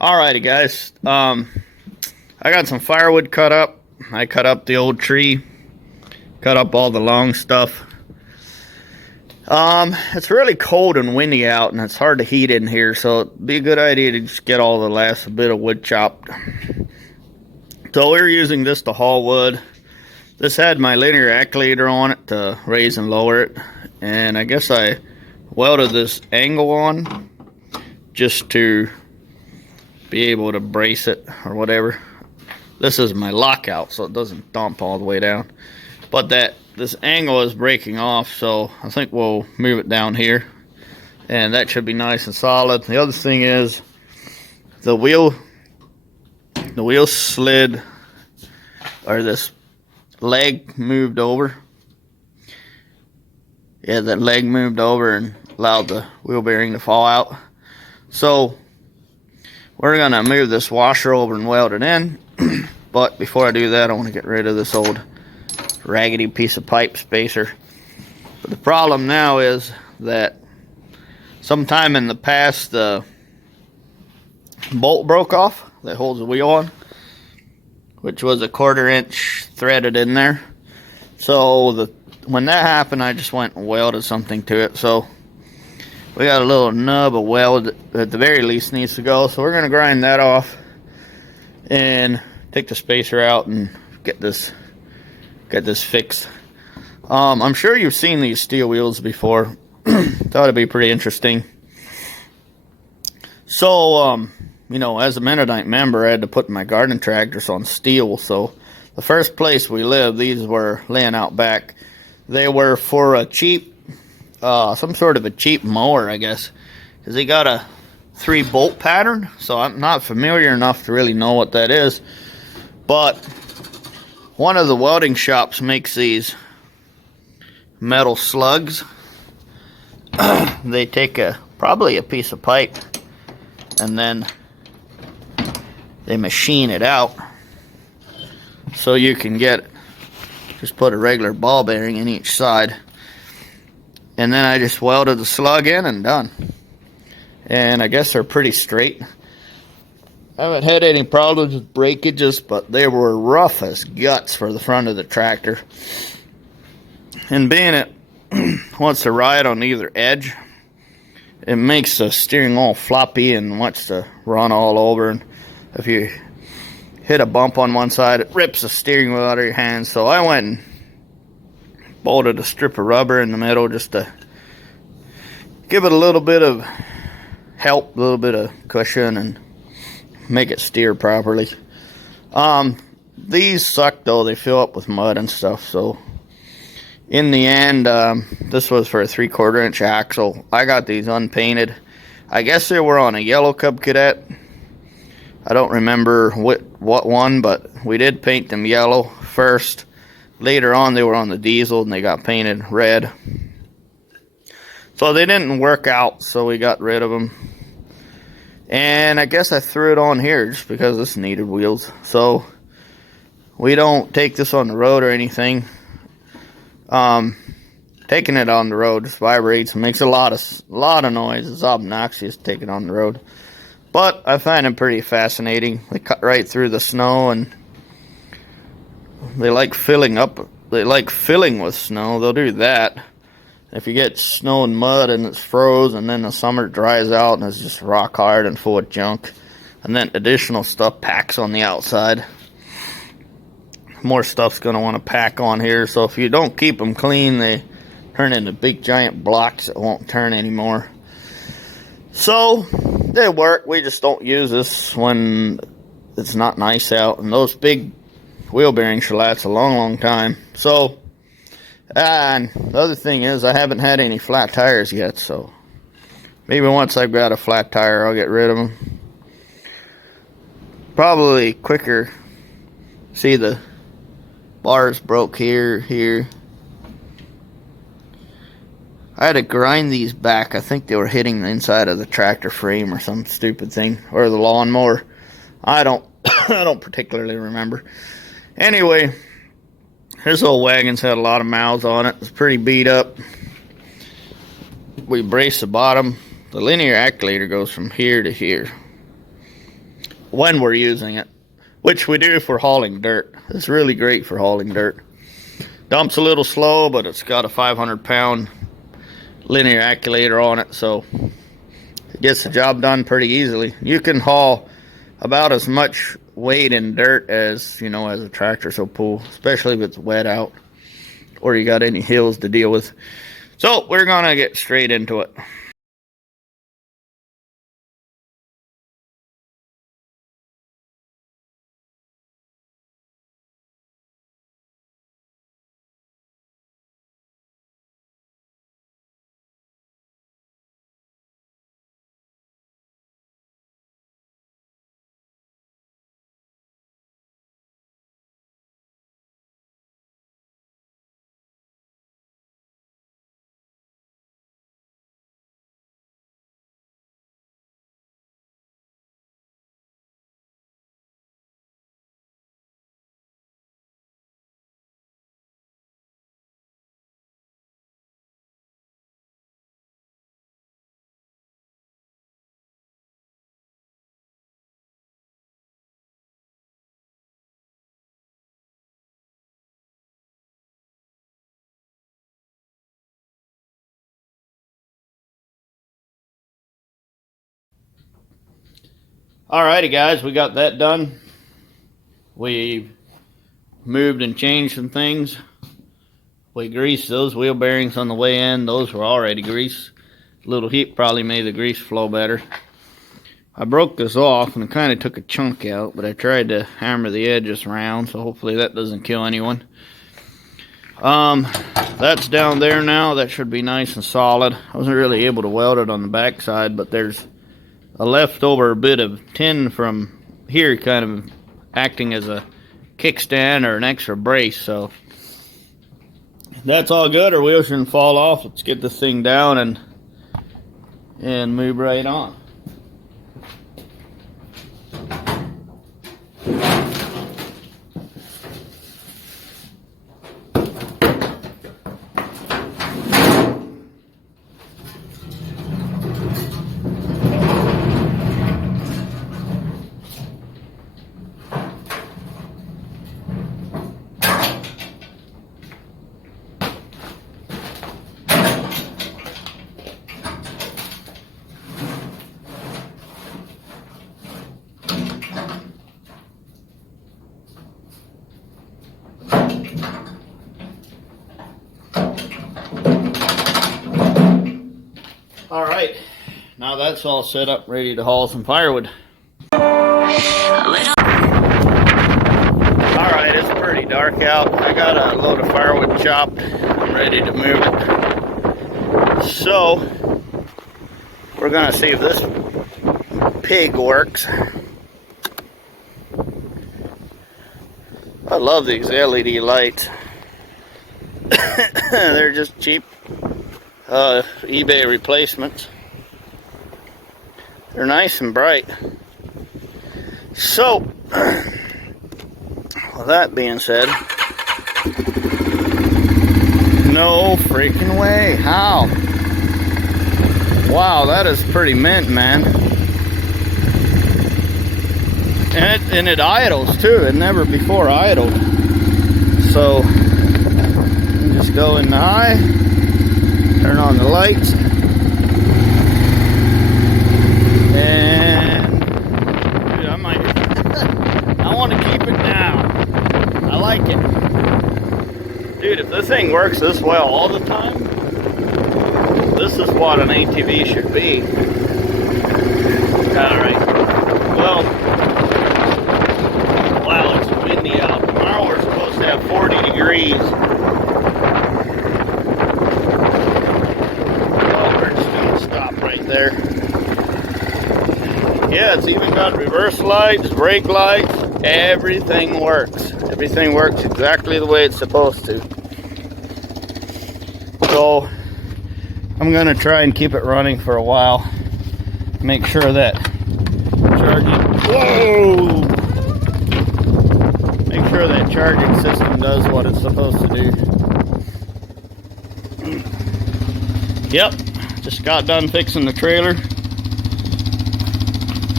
Alrighty, guys. I got some firewood cut up. I cut up the old tree, cut up all the long stuff. It's really cold and windy out, and it's hard to heat in here, so it'd be a good idea to just get all the last bit of wood chopped. So we're using this to haul wood. This had my linear actuator on it to raise and lower it, and I guess I welded this angle on just to be able to brace it or whatever. This is my lockout, so it doesn't dump all the way down. But this angle is breaking off, so I think we'll move it down here, and that should be nice and solid. The other thing is the wheel slid, or this leg moved over. Yeah, that leg moved over and allowed the wheel bearing to fall out. So we're gonna move this washer over and weld it in. But before I do that, I want to get rid of this old raggedy piece of pipe spacer. But the problem now is that sometime in the past, the bolt broke off that holds the wheel on, which was a 1/4 inch threaded in there. So when that happened, I just went and welded something to it. So we got a little nub of weld that at the very least needs to go. So we're going to grind that off and take the spacer out and get this fixed. I'm sure you've seen these steel wheels before. Thought it'd be pretty interesting. So, as a Mennonite member, I had to put my garden tractors on steel. So the first place we lived, these were laying out back. They were for a cheap, some sort of a cheap mower, I guess, because they got a 3-bolt pattern. So I'm not familiar enough to really know what that is. But one of the welding shops makes these metal slugs. They take probably a piece of pipe, and then they machine it out so you can just put a regular ball bearing in each side. And then I just welded the slug in and done. And I guess they're pretty straight. I haven't had any problems with breakages, but they were rough as guts for the front of the tractor. And being it wants to ride on either edge, it makes the steering all floppy and wants to run all over. And if you hit a bump on one side, it rips the steering wheel out of your hands. So I went and bolted a strip of rubber in the middle just to give it a little bit of help, a little bit of cushion, and make it steer properly. These suck though, they fill up with mud and stuff. So in the end, this was for a 3/4 inch axle. I got these unpainted. I guess they were on a yellow Cub Cadet. I don't remember what one, but we did paint them yellow first. Later on, they were on the diesel and they got painted red. So they didn't work out, so we got rid of them. And I guess I threw it on here just because this needed wheels. So we don't take this on the road or anything. Taking it on the road just vibrates and makes a lot of noise. It's obnoxious to take it on the road. But I find them pretty fascinating. They cut right through the snow, and they like filling with snow. They'll do that. If you get snow and mud and it's froze, and then the summer dries out and it's just rock hard and full of junk, and then additional stuff packs on the outside. More stuff's going to want to pack on here. So if you don't keep them clean, they turn into big giant blocks that won't turn anymore. So they work. We just don't use this when it's not nice out. And those big wheel bearings should last a long time. So, and the other thing is, I haven't had any flat tires yet. So maybe once I've got a flat tire, I'll get rid of them. Probably quicker. See, the bars broke here. I had to grind these back. I think they were hitting the inside of the tractor frame or some stupid thing, or the lawnmower. I don't I don't particularly remember. Anyway, this old wagon's had a lot of miles on it. It's pretty beat up. We brace the bottom. The linear actuator goes from here to here. when we're using it, which we do for hauling dirt. It's really great for hauling dirt. Dumps a little slow, but it's got a 500-pound linear acculator on it, so it gets the job done pretty easily. You can haul about as much weight in dirt as, you know, as a tractor will pull, especially if it's wet out or you got any hills to deal with. So we're gonna get straight into it. Alrighty guys, we got that done. We've moved and changed some things. We greased those wheel bearings on the way in. Those were already greased. A little heat probably made the grease flow better. I broke this off and kind of took a chunk out, but I tried to hammer the edges around, so hopefully that doesn't kill anyone. That's down there now. That should be nice and solid. I wasn't really able to weld it on the back side, but there's a leftover bit of tin from here kind of acting as a kickstand or an extra brace, so that's all good. Our wheels shouldn't fall off. Let's get this thing down and move right on. Alright, now that's all set up, ready to haul some firewood. Alright, it's pretty dark out. I got a load of firewood chopped. I'm ready to move it. So, we're gonna see if this pig works. I love these LED lights. They're just cheap eBay replacements. They're nice and bright. So, with that being said, no freaking way. How? Wow, that is pretty mint, man. And it idles too. It never before idled. So, just go in the high. Turn on the lights, and dude, I might. I want to keep it down. I like it, dude. If this thing works this well all the time, this is what an ATV should be. All right. Well, wow, it's windy out. Tomorrow we're supposed to have 40 degrees. There. Yeah, it's even got reverse lights, brake lights, everything works. Everything works exactly the way it's supposed to. So, I'm going to try and keep it running for a while. Make sure that charging, whoa! Make sure that charging system does what it's supposed to do. Yep. Just got done fixing the trailer.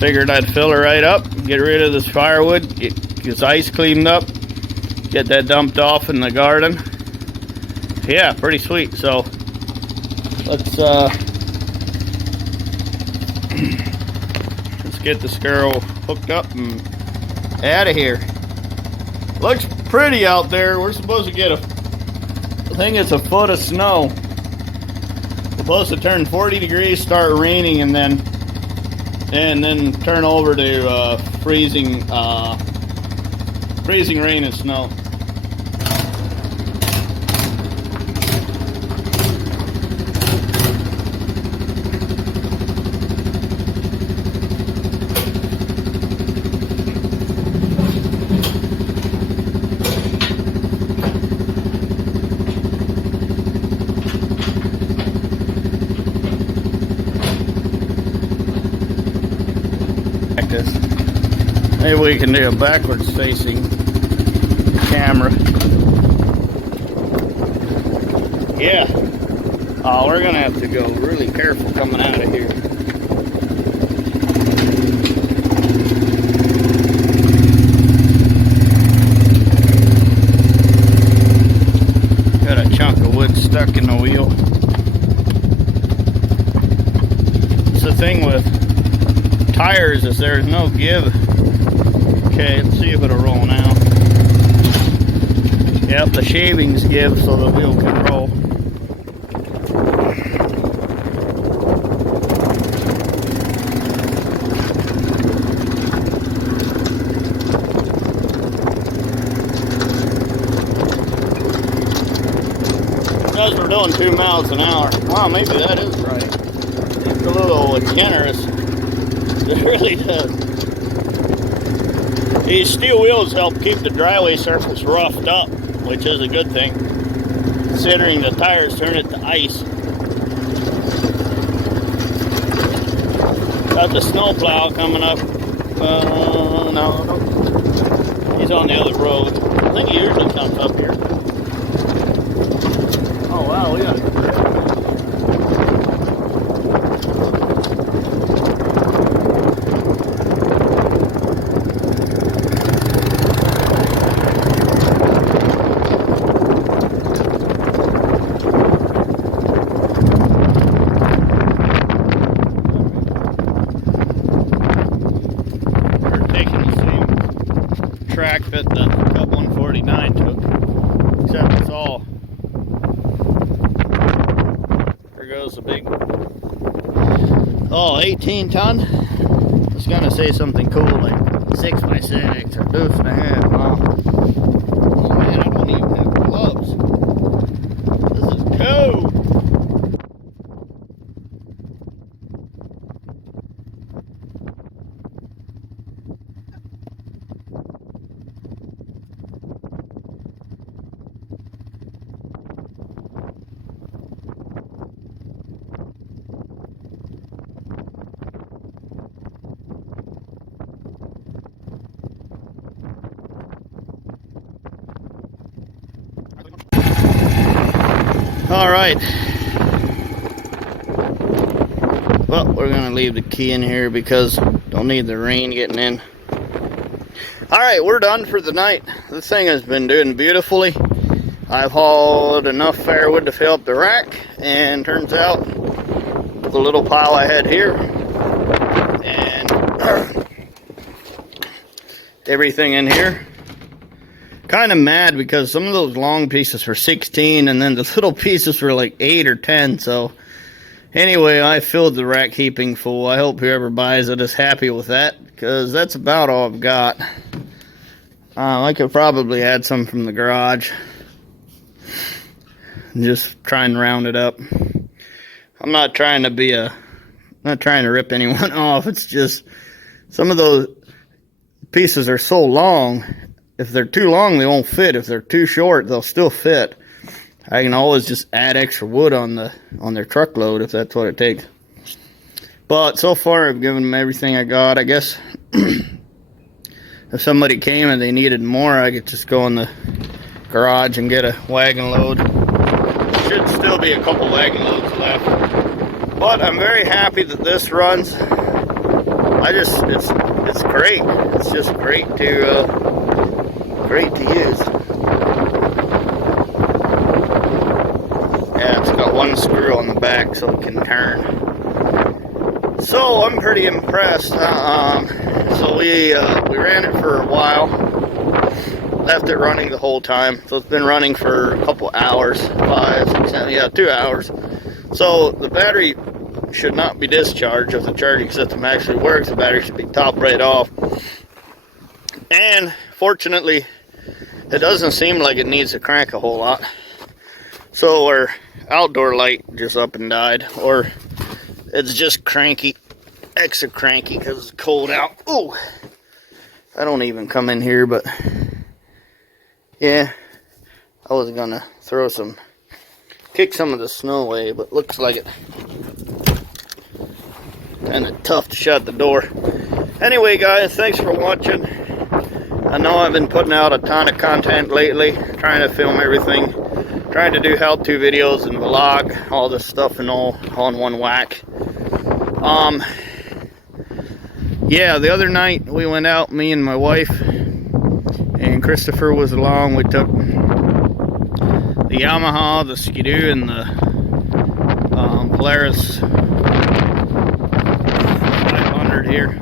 Figured I'd fill her right up, get rid of this firewood, get this ice cleaned up, get that dumped off in the garden. Yeah, pretty sweet. So let's get the squirrel hooked up and out of here. Looks pretty out there. We're supposed to get I think it's a foot of snow. We're supposed to turn 40 degrees, start raining, and then turn over to freezing rain and snow. Maybe we can do a backwards facing camera. Yeah. Oh, we're gonna have to go really careful coming out of here. Got a chunk of wood stuck in the wheel. It's the thing with tires is there's no give. Okay, let's see if it'll roll now. Yep, the shavings give so the wheel can roll. Because we're doing 2 miles an hour. Wow, maybe that is right. It's a little generous. It really does. These steel wheels help keep the driveway surface roughed up, which is a good thing, considering the tires turn it to ice. Got the snowplow coming up. No. He's on the other road. I think he usually comes up here. Oh, wow, we got it. Track that the Cup 149 took, except it's all, there goes the big, 18 ton. I was gonna say something cool like 6x6 or deuce and a half. Wow. Oh man, I don't even have gloves. This is cool. All right. Well, we're gonna leave the key in here because don't need the rain getting in. All right, we're done for the night. This thing has been doing beautifully. I've hauled enough firewood to fill up the rack, and turns out the little pile I had here and everything in here. Kind of mad because some of those long pieces were 16 and then the little pieces were like 8 or 10. So anyway, I filled the rack heaping full. I hope whoever buys it is happy with that, because that's about all I've got. I could probably add some from the garage. Just try and round it up. I'm not trying to be not trying to rip anyone off. It's just some of those pieces are so long. If they're too long, they won't fit. If they're too short, they'll still fit. I can always just add extra wood on their truckload if that's what it takes. But so far, I've given them everything I got. I guess if somebody came and they needed more, I could just go in the garage and get a wagon load. Should still be a couple wagon loads left. But I'm very happy that this runs. It's it's great. It's just great to use. Yeah, it's got one screw on the back so it can turn. So I'm pretty impressed. So we ran it for a while, left it running the whole time. So it's been running for a couple hours, 5, 6, 7, yeah, 2 hours. So the battery should not be discharged. If the charging system actually works, the battery should be topped right off. And fortunately, it doesn't seem like it needs to crank a whole lot. So our outdoor light just up and died, or it's just cranky, extra cranky because it's cold out. Ooh, I don't even come in here, but yeah, I was gonna kick some of the snow away, but looks like it kind of tough to shut the door. Anyway, guys, thanks for watching. I know I've been putting out a ton of content lately, trying to film everything, trying to do how-to videos and vlog, all this stuff and all in one whack. Yeah, the other night we went out, me and my wife, and Christopher was along. We took the Yamaha, the Skidoo, and the Polaris 500 here.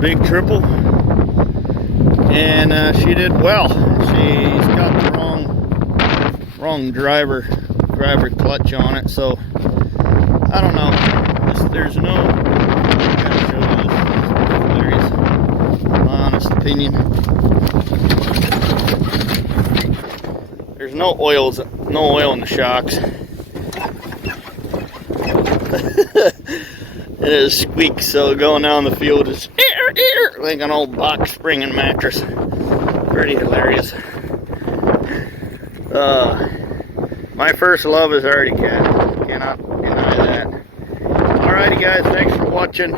Big triple. And she did well. She's got the wrong driver clutch on it, so I don't know. There's no, I gotta show you this. Hilarious. My honest opinion. There's no oil in the shocks. It is squeaks, so going down the field is like an old box spring and mattress. Pretty hilarious. My first love is Artie Cat. Cannot deny that. Alrighty, guys, thanks for watching.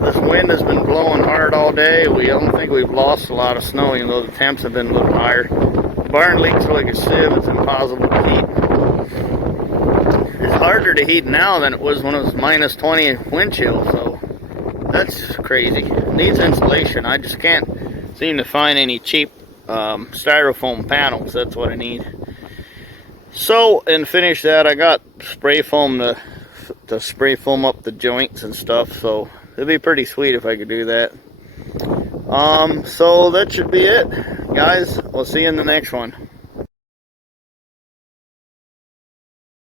This wind has been blowing hard all day. I don't think we've lost a lot of snow, even though the temps have been a little higher. The barn leaks like a sieve. It's impossible to heat. It's harder to heat now than it was when it was minus 20 wind chill, so that's crazy. It needs insulation. I just can't seem to find any cheap styrofoam panels. That's what I need. So, and finish that, I got spray foam to spray foam up the joints and stuff, so it'd be pretty sweet if I could do that. So that should be it, guys. We'll see you in the next one.